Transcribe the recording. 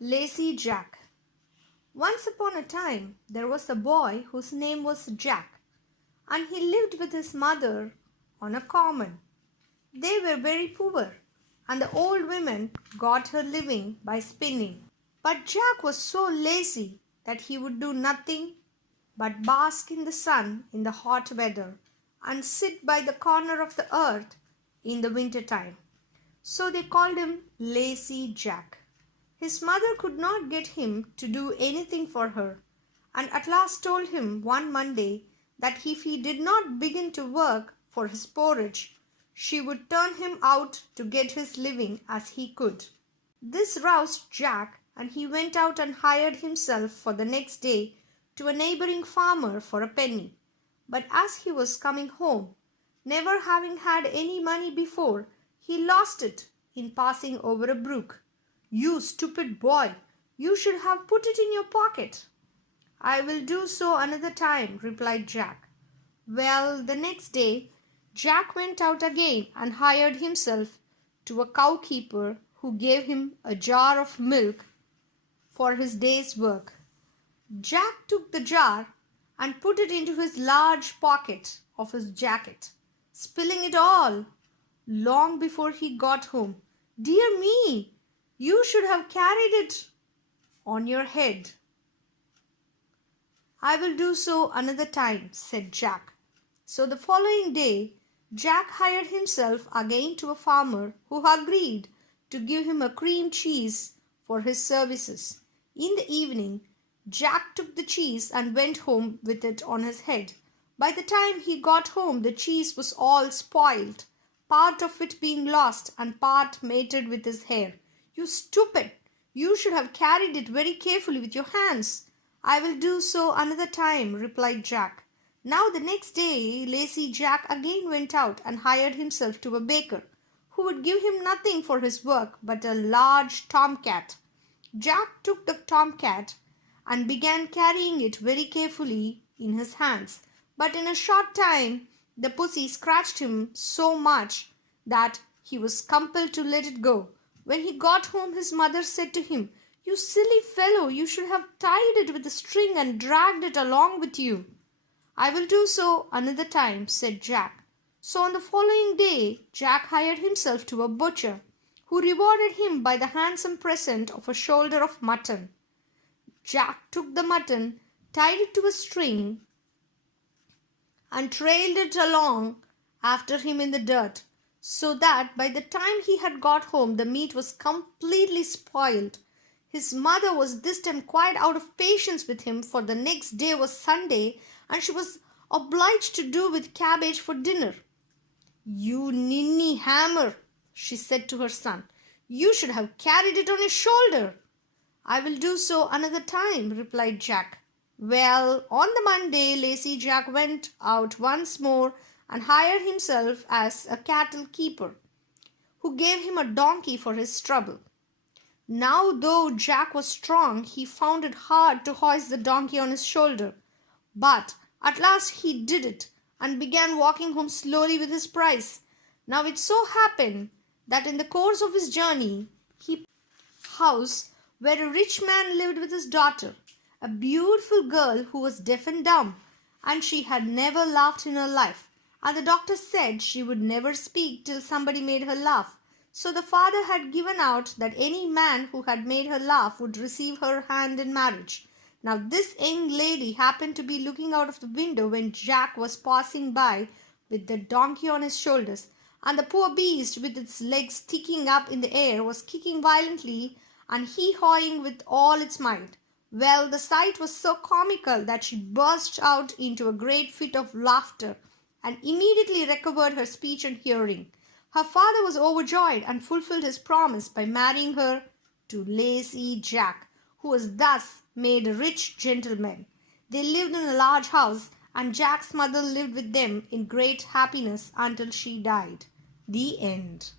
Lazy Jack. Once upon a time, there was a boy whose name was Jack, and he lived with his mother on a common. They were very poor, and the old woman got her living by spinning. But Jack was so lazy that he would do nothing but bask in the sun in the hot weather and sit by the corner of the earth in the winter time. So they called him Lazy Jack. His mother could not get him to do anything for her, and at last told him one Monday that if he did not begin to work for his porridge, she would turn him out to get his living as he could. This roused Jack, and he went out and hired himself for the next day to a neighboring farmer for a penny. But as he was coming home, never having had any money before, he lost it in passing over a brook. "You stupid boy, you should have put it in your pocket." "I will do so another time," replied Jack. Well, the next day, Jack went out again and hired himself to a cowkeeper who gave him a jar of milk for his day's work. Jack took the jar and put it into his large pocket of his jacket, spilling it all long before he got home. "Dear me! You should have carried it on your head." "I will do so another time," said Jack. So the following day, Jack hired himself again to a farmer who agreed to give him a cream cheese for his services. In the evening, Jack took the cheese and went home with it on his head. By the time he got home, the cheese was all spoiled, part of it being lost and part mated with his hair. "You stupid! You should have carried it very carefully with your hands." "I will do so another time," replied Jack. Now the next day, Lazy Jack again went out and hired himself to a baker, who would give him nothing for his work but a large tomcat. Jack took the tomcat and began carrying it very carefully in his hands. But in a short time, the pussy scratched him so much that he was compelled to let it go. When he got home, his mother said to him, "You silly fellow, you should have tied it with a string and dragged it along with you." "I will do so another time," said Jack. So on the following day, Jack hired himself to a butcher, who rewarded him by the handsome present of a shoulder of mutton. Jack took the mutton, tied it to a string, and trailed it along after him in the dirt, so that by the time he had got home the meat was completely spoiled. His mother was this time quite out of patience with him, for the next day was Sunday, and she was obliged to do with cabbage for dinner. "You ninny hammer," she said to her son, "you should have carried it on your shoulder." "I will do so another time," replied Jack. Well, on the Monday, Lazy Jack went out once more and hired himself as a cattle keeper, who gave him a donkey for his trouble. Now, though Jack was strong, he found it hard to hoist the donkey on his shoulder. But at last he did it, and began walking home slowly with his prize. Now it so happened that in the course of his journey, he passed a house where a rich man lived with his daughter, a beautiful girl who was deaf and dumb, and she had never laughed in her life, and the doctor said she would never speak till somebody made her laugh. So the father had given out that any man who had made her laugh would receive her hand in marriage. Now this young lady happened to be looking out of the window when Jack was passing by with the donkey on his shoulders, and the poor beast, with its legs sticking up in the air, was kicking violently and hee-hawing with all its might. Well, the sight was so comical that she burst out into a great fit of laughter and immediately recovered her speech and hearing. Her father was overjoyed and fulfilled his promise by marrying her to Lazy Jack, who was thus made a rich gentleman. They lived in a large house, and Jack's mother lived with them in great happiness until she died. The end.